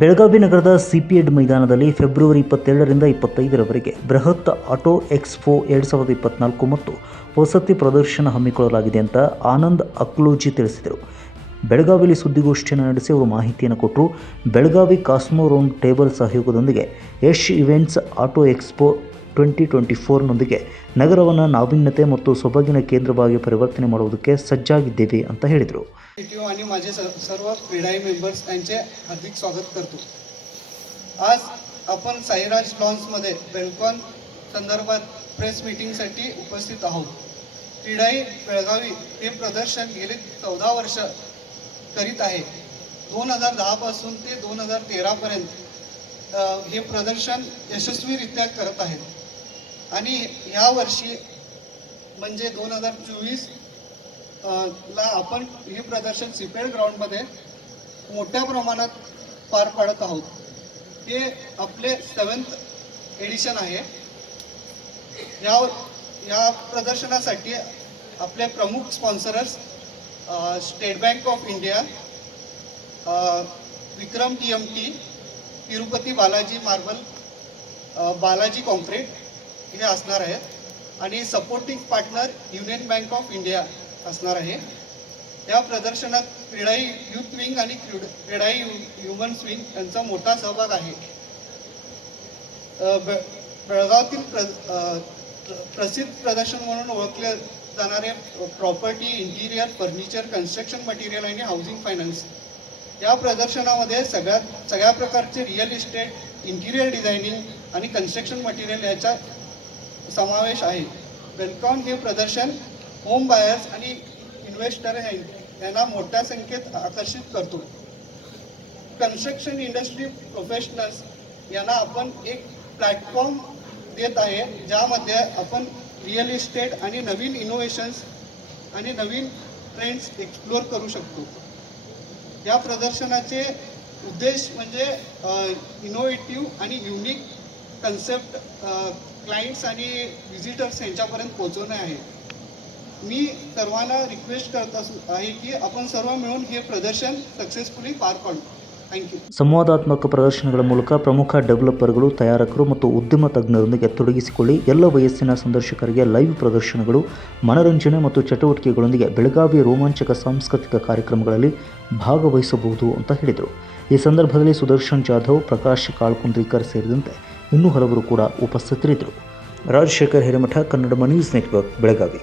ಬೆಳಗಾವಿ ನಗರದ ಸಿಪಿಎಡ್ ಮೈದಾನದಲ್ಲಿ ಫೆಬ್ರವರಿ 22ರಿಂದ 25ರವರೆಗೆ ಬೃಹತ್ ಆಟೋ ಎಕ್ಸ್ಪೋ 2024 ಮತ್ತು ವಸತಿ ಪ್ರದರ್ಶನ ಹಮ್ಮಿಕೊಳ್ಳಲಾಗಿದೆ ಅಂತ ಆನಂದ್ ಅಕ್ಲೋಜಿ ತಿಳಿಸಿದರು. ಬೆಳಗಾವಿಯಲ್ಲಿ ಸುದ್ದಿಗೋಷ್ಠಿಯನ್ನು ನಡೆಸಿ ಅವರು ಮಾಹಿತಿಯನ್ನು ಕೊಟ್ಟರು. ಬೆಳಗಾವಿ ಕಾಸ್ಮೋ ರೌಂಡ್ ಟೇಬಲ್ ಸಹಯೋಗದೊಂದಿಗೆ ಯಶ್ ಇವೆಂಟ್ಸ್ ಆಟೋ ಎಕ್ಸ್ಪೋ 2024ನೊಂದಿಗೆ ನಗರವನ್ನು ನಾವೀನ್ಯತೆ ಮತ್ತು ಸೊಬಗಿನ ಕೇಂದ್ರವಾಗಿ परिवर्तನೆ ಮಾಡುವುದಕ್ಕೆ सज्जागिದ್ದೇವೆ ಅಂತ ಹೇಳಿದರು. आणि माझे सर्व क्रीडाई मेंबर्स यांचे हार्दिक स्वागत करतो. आज आपण साईराज लॉन्समध्ये बेलकॉन संदर्भात प्रेस मीटिंगसाठी उपस्थित आहोत. क्रीडाई बेळगावी हे प्रदर्शन गेले 14 वर्ष करीत आहे. 2010 पासून ते 2013 पर्यंत हे प्रदर्शन यशस्वीरित्या करत आहेत आणि या वर्षी म्हणजे 2024 ला आपण हे प्रदर्शन सिपेड ग्राउंडमध्ये मोठ्या प्रमाणात पार पाडत आहोत. हे आपले 7th एडिशन आहे. या प्रदर्शनासाठी आपले प्रमुख sponsors state bank of India, Vikram TMT, Tirupati Balaji marble, Balaji concrete हे असणार आहेत आणि supporting partner union bank of India असणार आहे. या प्रदर्शनात क्रीडाई यूथ विंग आणि क्रीडाई ह्युमन्स विंग यांचा मोठा सहभाग आहे. बेळगावातील प्रसिद्ध प्रदर्शन म्हणून ओळखले जाणारे property, interior, furniture, construction material आणि हाऊसिंग फायनान्स या प्रदर्शनामध्ये सगळ्या प्रकारचे रिअल इस्टेट, इंटिरियर डिझायनिंग आणि कन्स्ट्रक्शन मटेरियल याचा समावेश आहे. बेलकॉन हे प्रदर्शन होम बायर्स आणि इन्व्हेस्टर यांना मोठ्या संख्येत आकर्षित करतो. कन्स्ट्रक्शन इंडस्ट्री प्रोफेशनल्स यांना आपण एक प्लॅटफॉर्म देत आहे, ज्यामध्ये आपण रिअल इस्टेट आणि नवीन इनोव्हेशन्स आणि नवीन ट्रेंड्स एक्सप्लोर करू शकतो. या प्रदर्शनाचे उद्देश म्हणजे इनोव्हेटिव्ह आणि युनिक कन्सेप्ट क्लायंट्स आणि व्हिजिटर्स यांच्यापर्यंत पोहोचवणे आहे. मी सर्वांना रिक्वेस्ट करत आहे की आपण सर्व मिळून हे प्रदर्शन सक्सेसफुली पार पाडू. Thank you. ಸಂವಾದಾತ್ಮಕ ಪ್ರದರ್ಶನಗಳ ಮೂಲಕ ಪ್ರಮುಖ ಡೆವಲಪರ್ಗಳು, ತಯಾರಕರು ಮತ್ತು ಉದ್ಯಮ ತಜ್ಞರೊಂದಿಗೆ ತೊಡಗಿಸಿಕೊಳ್ಳಿ. ಎಲ್ಲ ವಯಸ್ಸಿನ ಸಂದರ್ಶಕರಿಗೆ ಲೈವ್ ಪ್ರದರ್ಶನಗಳು, ಮನರಂಜನೆ ಮತ್ತು ಚಟುವಟಿಕೆಗಳೊಂದಿಗೆ ಬೆಳಗಾವಿ ರೋಮಾಂಚಕ ಸಾಂಸ್ಕೃತಿಕ ಕಾರ್ಯಕ್ರಮಗಳಲ್ಲಿ ಭಾಗವಹಿಸಬಹುದು ಅಂತ ಹೇಳಿದರು. ಈ ಸಂದರ್ಭದಲ್ಲಿ ಸುದರ್ಶನ್ ಜಾಧವ್, ಪ್ರಕಾಶ್ ಕಾಳ್ಕುಂದ್ರಿಕರ್ ಸೇರಿದಂತೆ ಇನ್ನೂ ಹಲವರು ಕೂಡ ಉಪಸ್ಥಿತರಿದ್ದರು. Rajashekhar Hiremath, Kannada news network, Belagavi.